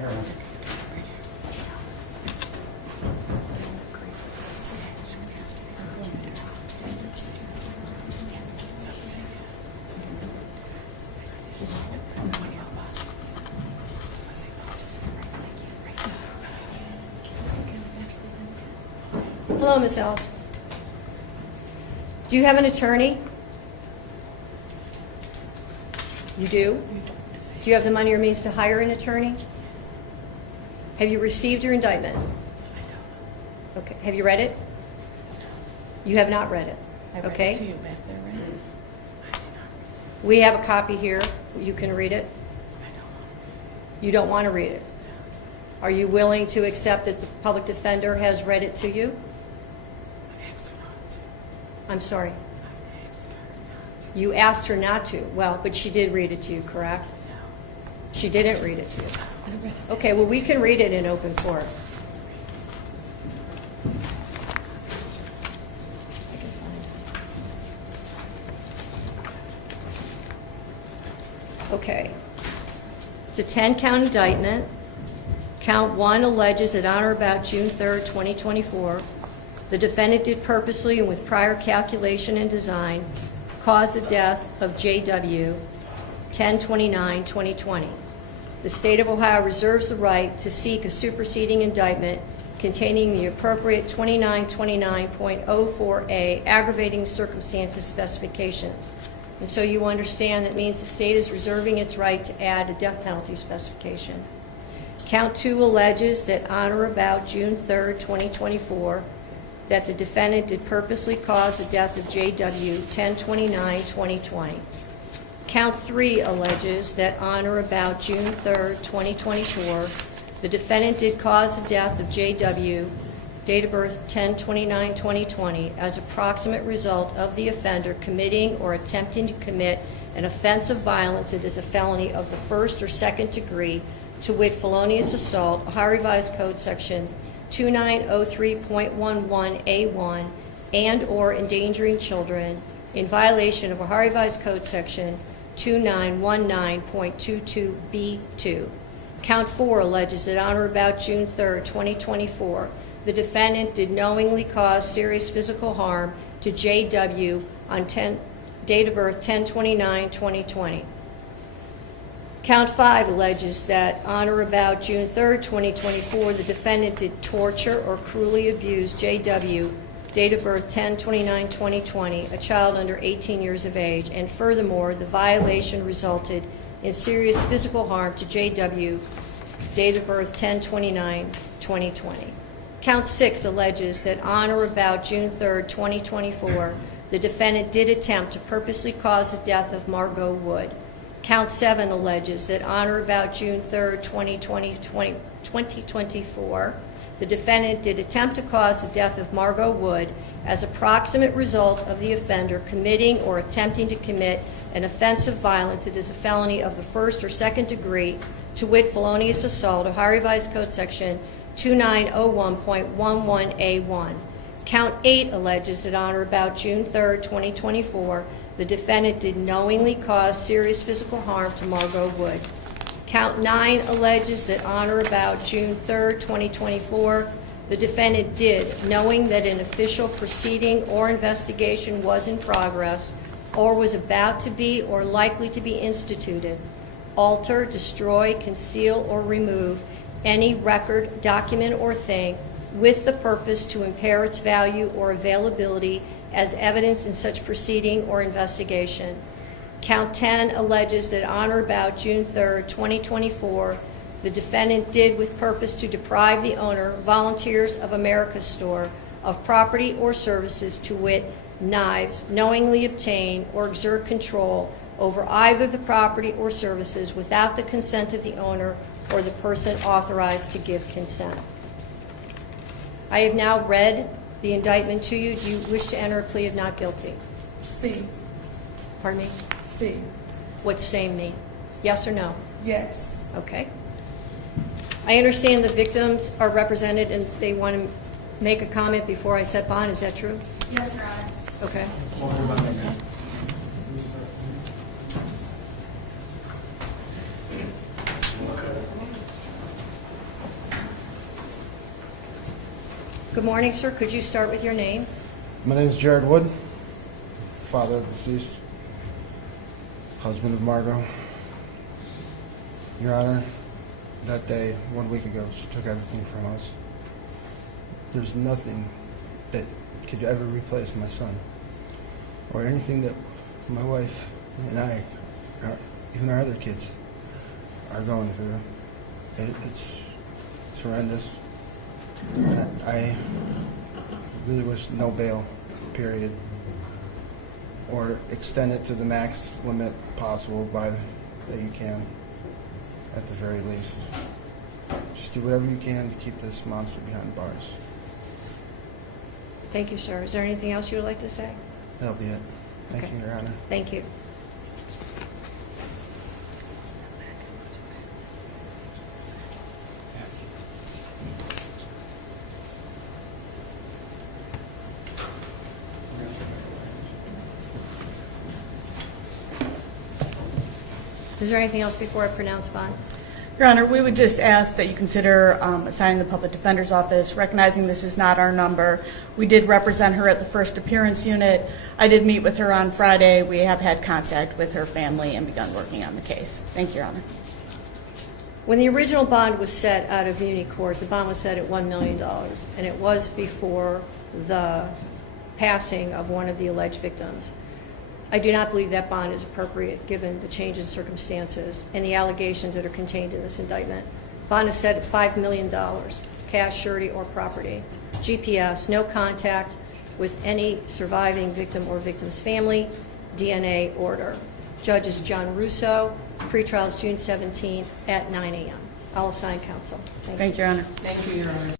Hello, Ms. Ellis. Do you have an attorney? You do? Do you have the money or means to hire an attorney? Have you received your indictment? Okay. Have you read it? You have not read it. Okay. I read it to you back there, right? We have a copy here. You can read it. You don't want to read it. Are you willing to accept that the public defender has read it to you? I'm sorry. You asked her not to. Well, but she did read it to you, correct? She didn't read it to you. Okay, well, we can read it in open court. Okay. It's a 10-count indictment. Count 1 alleges that on or about June 3rd, 2024, the defendant did purposely and with prior calculation and design cause the death of J.W. 10/29/2020. The state of Ohio reserves the right to seek a superseding indictment containing the appropriate 2929.04a aggravating circumstances specifications. And so you understand that means the state is reserving its right to add a death penalty specification. Count 2 alleges that on or about June 3rd, 2024, that the defendant did purposely cause the death of J.W. 10/29/2020. Count 3 alleges that on or about June 3rd, 2024, the defendant did cause the death of J.W., date of birth 10/29/2020, as a proximate result of the offender committing or attempting to commit an offense of violence that is a felony of the first or second degree, to wit, felonious assault, Ohio Revised Code Section 2903.11A1, and or endangering children in violation of Ohio Revised Code Section 2919.22B2. Count 4 alleges that on or about June 3rd, 2024, the defendant did knowingly cause serious physical harm to J.W. on date of birth 10/29/2020. Count 5 alleges that on or about June 3rd, 2024, the defendant did torture or cruelly abuse J.W., date of birth 10/29/2020, a child under 18 years of age, and furthermore, the violation resulted in serious physical harm to J.W., date of birth 10/29/2020. Count 6 alleges that on or about June 3rd, 2024, the defendant did attempt to purposely cause the death of Margot Wood. Count 7 alleges that on or about June 3rd, 2024, the defendant did attempt to cause the death of Margot Wood as a proximate result of the offender committing or attempting to commit an offense of violence that is a felony of the first or second degree, to wit, felonious assault, Ohio Revised Code Section 2901.11A1. Count 8 alleges that on or about June 3rd, 2024, the defendant did knowingly cause serious physical harm to Margot Wood. Count 9 alleges that on or about June 3rd, 2024, the defendant did, knowing that an official proceeding or investigation was in progress or was about to be or likely to be instituted, alter, destroy, conceal, or remove any record, document, or thing with the purpose to impair its value or availability as evidence in such proceeding or investigation. Count 10 alleges that on or about June 3rd, 2024, the defendant did with purpose to deprive the owner, Volunteers of America store, of property or services, to wit, knives, knowingly obtain or exert control over either the property or services without the consent of the owner or the person authorized to give consent. I have now read the indictment to you. Do you wish to enter a plea of not guilty? C. Pardon me? C. What's same mean? Yes or no? Yes. Okay. I understand the victims are represented and they want to make a comment before I set bond. Is that true? Yes, Your Honor. Okay. Good morning, sir. Could you start with your name? My name is Jared Wood, father of deceased, husband of Margot. Your Honor, that day, 1 week ago, she took everything from us. There's nothing that could ever replace my son, or anything that my wife and I, even our other kids, are going through. It's horrendous. And I really wish no bail, period, or extend it to the max limit possible that you can, at the very least. Just do whatever you can to keep this monster behind bars. Thank you, sir. Is there anything else you would like to say? That'll be it. Thank Okay. you, Your Honor. Thank you. Is there anything else before I pronounce bond? Your Honor, we would just ask that you consider assigning the Public Defender's Office, recognizing this is not our number. We did represent her at the first appearance unit. I did meet with her on Friday. We have had contact with her family and begun working on the case. Thank you, Your Honor. When the original bond was set out of Muni Court, the bond was set at $1 million, and it was before the passing of one of the alleged victims. I do not believe that bond is appropriate given the change in circumstances and the allegations that are contained in this indictment. Bond is set at $5 million, cash, surety, or property. GPS, no contact with any surviving victim or victim's family. DNA order. Judge is John Russo. Pretrial is June 17th at 9 a.m. I'll assign counsel. Thank you, Your Honor. Thank you, Your Honor.